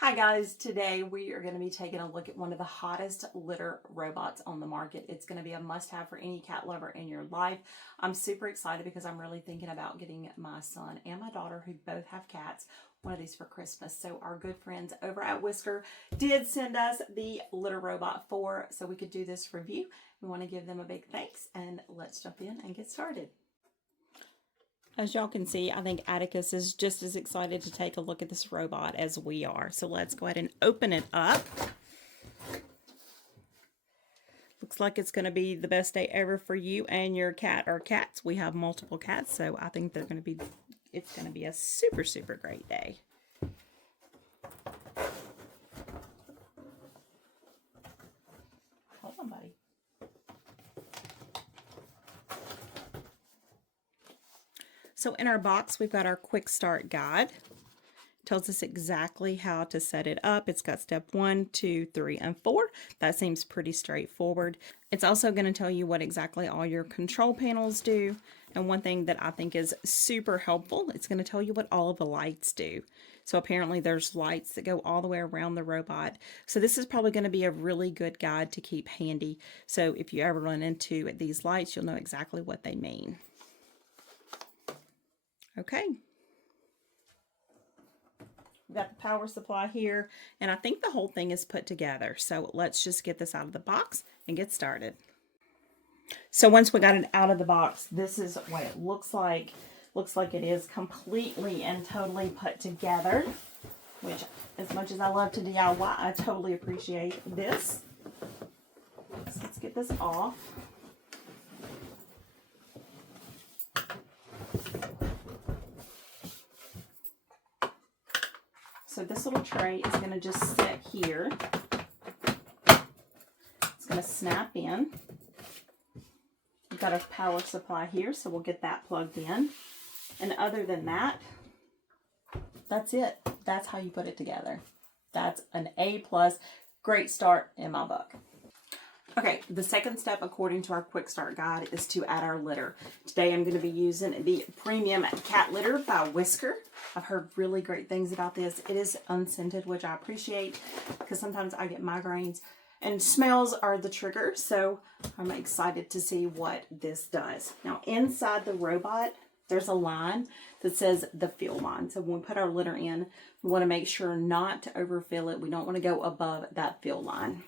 Hi guys, today we are going to be taking a look at one of the hottest litter robots on the market. It's going to be a must-have for any cat lover in your life. I'm super excited because I'm really thinking about getting my son and my daughter, who both have cats, one of these for Christmas. So our good friends over at Whisker did send us the Litter Robot 4 so we could do this review. We want to give them a big thanks, and let's jump in and get started. As y'all can see, I think Atticus is just as excited to take a look at this robot as we are. So let's go ahead and open it up. Looks like it's going to be the best day ever for you and your cat or cats. We have multiple cats, so I think it's going to be a super, super great day. Hold on, buddy. So in our box, we've got our quick start guide. It tells us exactly how to set it up. It's got step 1, 2, 3, and 4. That seems pretty straightforward. It's also going to tell you what exactly all your control panels do. And one thing that I think is super helpful, it's going to tell you what all of the lights do. So apparently there's lights that go all the way around the robot. So this is probably going to be a really good guide to keep handy. So if you ever run into these lights, you'll know exactly what they mean. Okay. We've got the power supply here, and I think the whole thing is put together. So let's just get this out of the box and get started. So once we got it out of the box, this is what it looks like. Looks like it is completely and totally put together, which, as much as I love to DIY, I totally appreciate this. So let's get this off. So this little tray is going to just sit here. It's going to snap in. We've got a power supply here, so we'll get that plugged in. And other than that, that's it. That's how you put it together. That's an A+. Great start in my book. Okay, the second step, according to our quick start guide, is to add our litter. Today I'm going to be using the Premium Cat Litter by Whisker. I've heard really great things about this. It is unscented, which I appreciate because sometimes I get migraines and smells are the trigger. So I'm excited to see what this does. Now inside the robot, there's a line that says the fill line. So when we put our litter in, we want to make sure not to overfill it. We don't want to go above that fill line.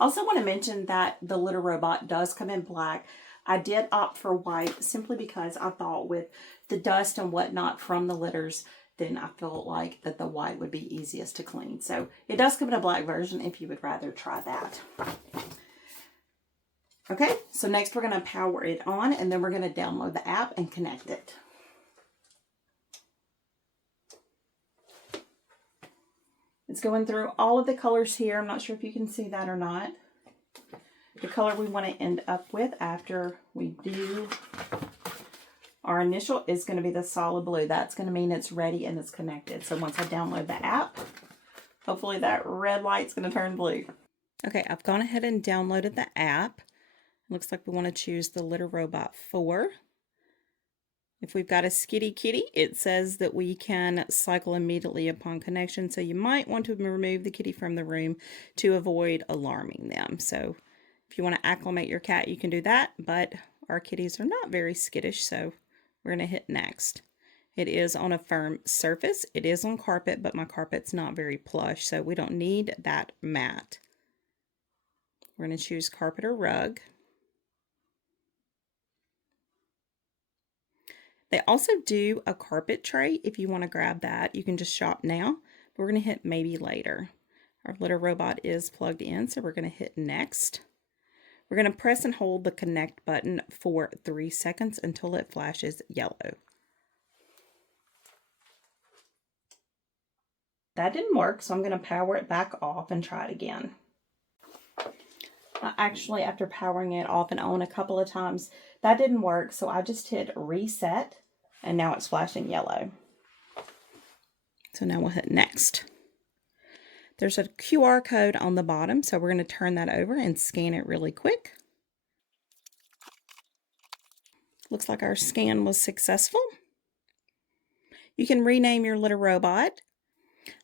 I also want to mention that the litter robot does come in black. I did opt for white simply because I thought with the dust and whatnot from the litters, then I felt like that the white would be easiest to clean. So it does come in a black version if you would rather try that. Okay, so next we're going to power it on, and then we're going to download the app and connect it. It's going through all of the colors here. I'm not sure if you can see that or not. The color we want to end up with after we do our initial is going to be the solid blue. That's going to mean it's ready and it's connected. So once I download the app, hopefully that red light's going to turn blue. Okay, I've gone ahead and downloaded the app. Looks like we want to choose the Litter Robot 4. If we've got a skitty kitty, it says that we can cycle immediately upon connection. So you might want to remove the kitty from the room to avoid alarming them. So if you want to acclimate your cat, you can do that. But our kitties are not very skittish, so we're going to hit next. It is on a firm surface. It is on carpet, but my carpet's not very plush, so we don't need that mat. We're going to choose carpet or rug. They also do a carpet tray if you want to grab that. You can just shop now, but we're going to hit maybe later. Our litter robot is plugged in, so we're going to hit next. We're going to press and hold the connect button for 3 seconds until it flashes yellow. That didn't work, so I'm going to power it back off and try it again. Actually, after powering it off and on a couple of times, that didn't work, so I just hit reset, and now it's flashing yellow. So now we'll hit next. There's a QR code on the bottom, so we're going to turn that over and scan it really quick. Looks like our scan was successful. You can rename your little robot.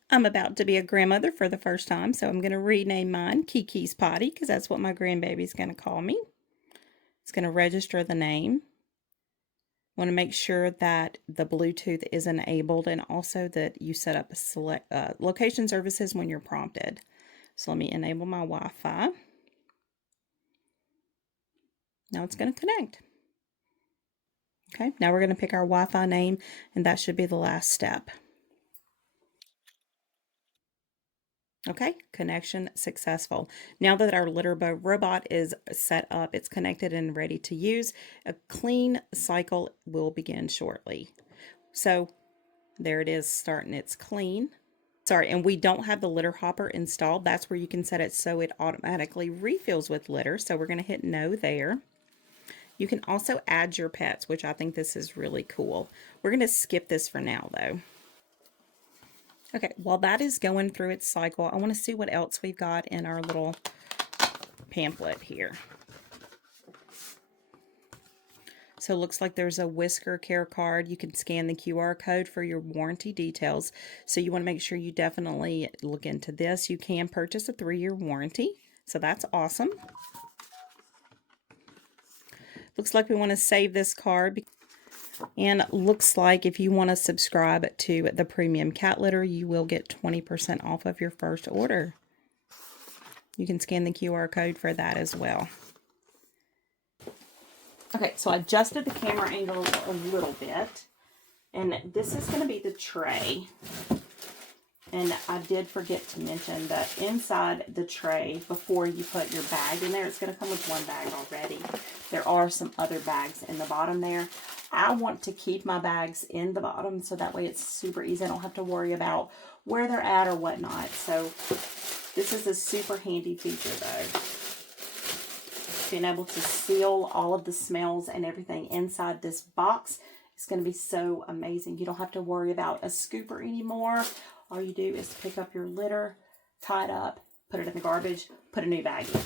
I'm about to be a grandmother for the first time, so I'm going to rename mine Kiki's Potty because that's what my grandbaby's going to call me. It's going to register the name. Want to make sure that the Bluetooth is enabled and also that you set up select location services when you're prompted. So let me enable my Wi-Fi. Now it's going to connect. Okay, now we're going to pick our Wi-Fi name, and that should be the last step. Okay, connection successful. Now that our litter bow robot is set up, it's connected and ready to use, a clean cycle will begin shortly. So there it is, starting its clean. Sorry, and we don't have the litter hopper installed. That's where you can set it so it automatically refills with litter. So we're going to hit no there. You can also add your pets, which I think this is really cool. We're going to skip this for now, though. Okay, while that is going through its cycle, I want to see what else we've got in our little pamphlet here. So it looks like there's a whisker care card. You can scan the QR code for your warranty details. So you want to make sure you definitely look into this. You can purchase a 3-year warranty. So that's awesome. Looks like we want to save this card. And looks like if you want to subscribe to the premium cat litter, you will get 20% off of your first order. You can scan the QR code for that as well. Okay, so I adjusted the camera angle a little bit. And this is going to be the tray. And I did forget to mention that inside the tray, before you put your bag in there, it's going to come with one bag already. There are some other bags in the bottom there. I want to keep my bags in the bottom so that way it's super easy. I don't have to worry about where they're at or whatnot. So this is a super handy feature though. Being able to seal all of the smells and everything inside this box is going to be so amazing. You don't have to worry about a scooper anymore. All you do is pick up your litter, tie it up, put it in the garbage, put a new bag in.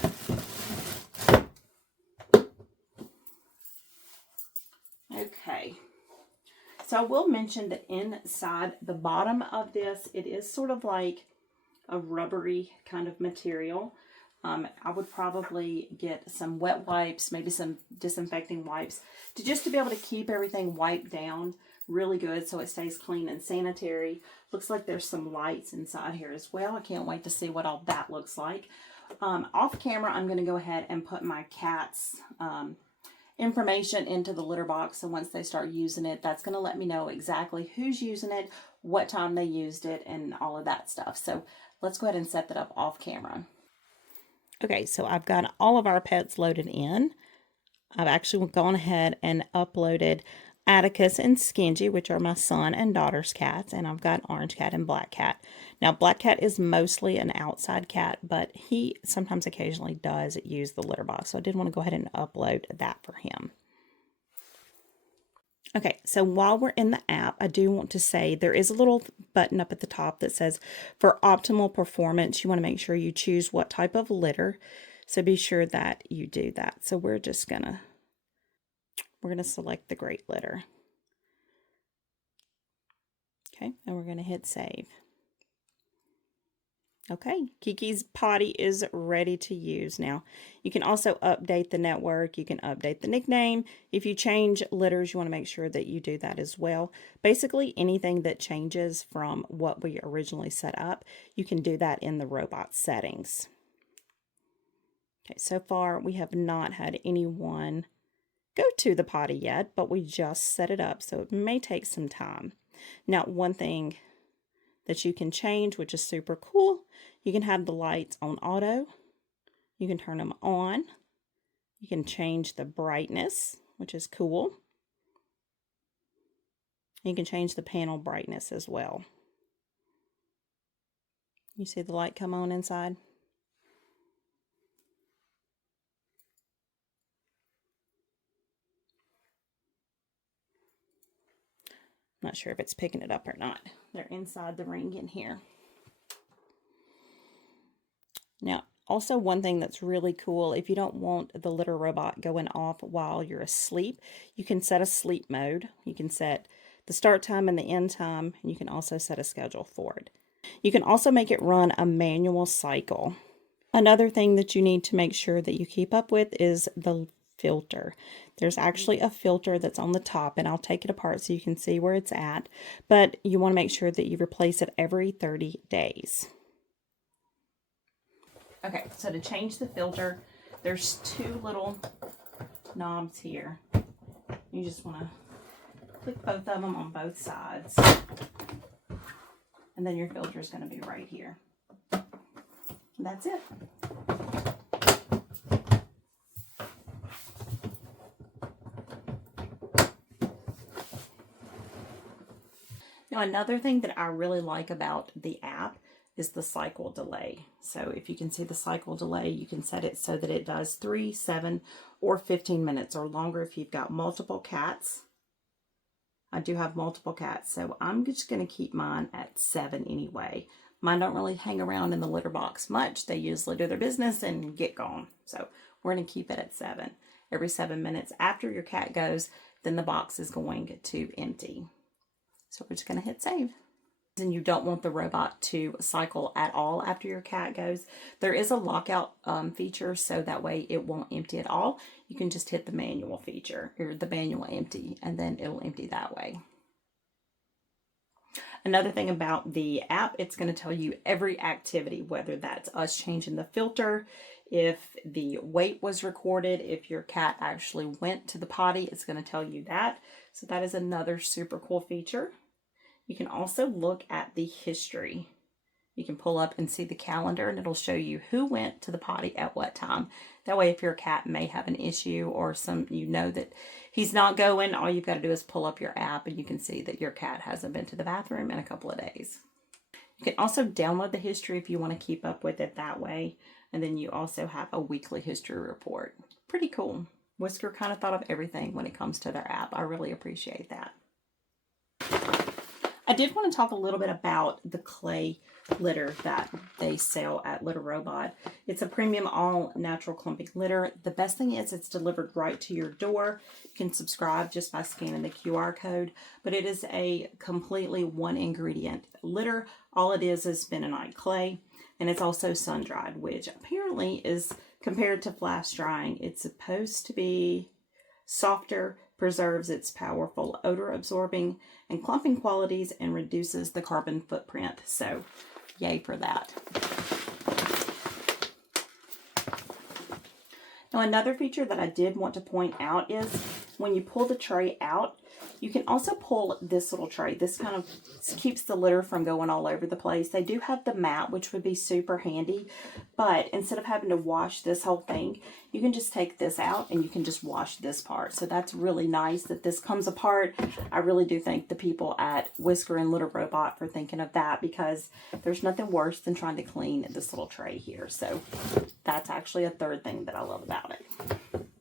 Okay, so I will mention that inside the bottom of this, it is sort of like a rubbery kind of material. I would probably get some wet wipes, maybe some disinfecting wipes, to be able to keep everything wiped down really good so it stays clean and sanitary. Looks like there's some lights inside here as well. I can't wait to see what all that looks like. Off camera, I'm going to go ahead and put my cat's information into the litter box, and once they start using it, that's going to let me know exactly who's using it, what time they used it, and all of that stuff. So let's go ahead and set that up off camera. Okay, so I've got all of our pets loaded in. I've actually gone ahead and uploaded Atticus and Skingy, which are my son and daughter's cats, and I've got Orange Cat and Black Cat. Now, Black Cat is mostly an outside cat, but he sometimes occasionally does use the litter box, so I did want to go ahead and upload that for him. Okay, so while we're in the app, I do want to say there is a little button up at the top that says, for optimal performance, you want to make sure you choose what type of litter, so be sure that you do that. So we're going to select the Great Litter. Okay, and we're going to hit save. Okay, Kiki's Potty is ready to use now. You can also update the network. You can update the nickname. If you change litters, you want to make sure that you do that as well. Basically, anything that changes from what we originally set up, you can do that in the robot settings. Okay, so far we have not had anyone go to the potty yet, but we just set it up, so it may take some time. Now, one thing that you can change, which is super cool, you can have the lights on auto. You can turn them on. You can change the brightness, which is cool. You can change the panel brightness as well. You see the light come on inside? Not sure if it's picking it up or not. They're inside the ring in here. Now, also one thing that's really cool, if you don't want the litter robot going off while you're asleep, you can set a sleep mode. You can set the start time and the end time, and you can also set a schedule for it. You can also make it run a manual cycle. Another thing that you need to make sure that you keep up with is the filter. There's actually a filter that's on the top, and I'll take it apart so you can see where it's at, but you want to make sure that you replace it every 30 days. Okay, so to change the filter, there's two little knobs here. You just want to click both of them on both sides, and then your filter is going to be right here. That's it. Now, another thing that I really like about the app is the cycle delay. So if you can see the cycle delay, you can set it so that it does 3, 7, or 15 minutes or longer if you've got multiple cats. I do have multiple cats, so I'm just going to keep mine at 7 anyway. Mine don't really hang around in the litter box much. They usually do their business and get gone. So we're going to keep it at 7. Every 7 minutes after your cat goes, then the box is going to empty. So we're just going to hit save. And you don't want the robot to cycle at all after your cat goes. There is a lockout feature, so that way it won't empty at all. You can just hit the manual feature, or the manual empty, and then it'll empty that way. Another thing about the app, it's going to tell you every activity, whether that's us changing the filter, if the weight was recorded, if your cat actually went to the potty, it's going to tell you that. So that is another super cool feature. You can also look at the history. You can pull up and see the calendar, and it'll show you who went to the potty at what time. That way, if your cat may have an issue or you know that he's not going, all you've got to do is pull up your app and you can see that your cat hasn't been to the bathroom in a couple of days. You can also download the history if you want to keep up with it that way. And then you also have a weekly history report. Pretty cool. Whisker kind of thought of everything when it comes to their app. I really appreciate that. I did want to talk a little bit about the clay litter that they sell at Litter Robot. It's a premium all natural clumping litter. The best thing is it's delivered right to your door. You can subscribe just by scanning the QR code, but it is a completely one ingredient litter. All it is bentonite clay, and it's also sun dried, which apparently is, compared to flash drying, it's supposed to be softer, preserves its powerful odor absorbing and clumping qualities, and reduces the carbon footprint. So yay for that. Now, another feature that I did want to point out is when you pull the tray out, you can also pull this little tray. This kind of keeps the litter from going all over the place. They do have the mat, which would be super handy, but instead of having to wash this whole thing, you can just take this out and you can just wash this part. So that's really nice that this comes apart. I really do thank the people at Whisker and Litter Robot for thinking of that, because there's nothing worse than trying to clean this little tray here. So that's actually a third thing that I love about it.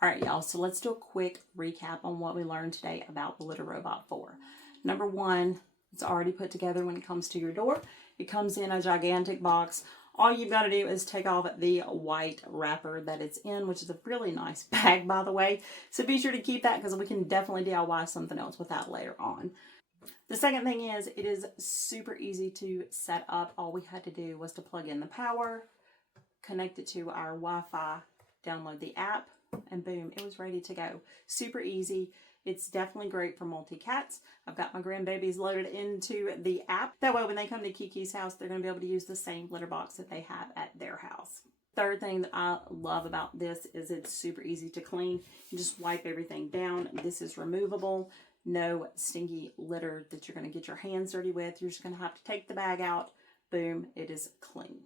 All right, y'all, so let's do a quick recap on what we learned today about the Litter Robot 4. Number 1, it's already put together when it comes to your door. It comes in a gigantic box. All you've got to do is take off the white wrapper that it's in, which is a really nice bag, by the way. So be sure to keep that, because we can definitely DIY something else with that later on. The second thing is, it is super easy to set up. All we had to do was to plug in the power, connect it to our Wi-Fi, download the app, and boom, it was ready to go. Super easy. It's definitely great for multi-cats. I've got my grandbabies loaded into the app. That way when they come to Kiki's house, they're going to be able to use the same litter box that they have at their house. Third thing that I love about this is it's super easy to clean. You just wipe everything down. This is removable. No stinky litter that you're going to get your hands dirty with. You're just going to have to take the bag out. Boom, it is clean.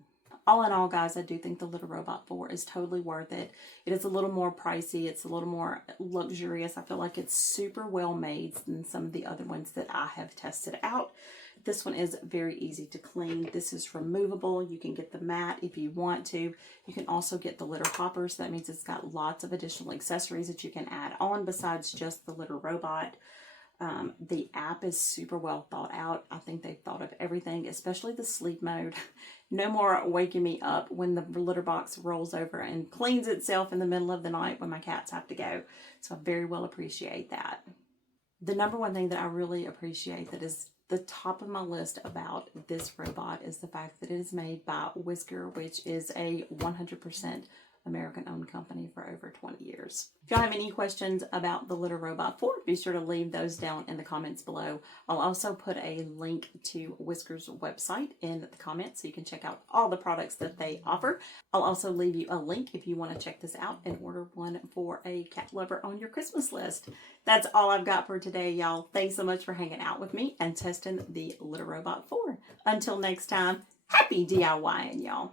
All in all, guys, I do think the Litter Robot 4 is totally worth it. It is a little more pricey. It's a little more luxurious. I feel like it's super well made than some of the other ones that I have tested out. This one is very easy to clean. This is removable. You can get the mat if you want to. You can also get the litter hoppers. That means it's got lots of additional accessories that you can add on besides just the Litter Robot. The app is super well thought out. I think they've thought of everything, especially the sleep mode. No more waking me up when the litter box rolls over and cleans itself in the middle of the night when my cats have to go. So I very well appreciate that. The number one thing that I really appreciate that is the top of my list about this robot is the fact that it is made by Whisker, which is a 100% American-owned company for over 20 years. If y'all have any questions about the Litter Robot 4, be sure to leave those down in the comments below. I'll also put a link to Whisker's website in the comments so you can check out all the products that they offer. I'll also leave you a link if you want to check this out and order one for a cat lover on your Christmas list. That's all I've got for today, y'all. Thanks so much for hanging out with me and testing the Litter Robot 4. Until next time, happy DIYing, y'all.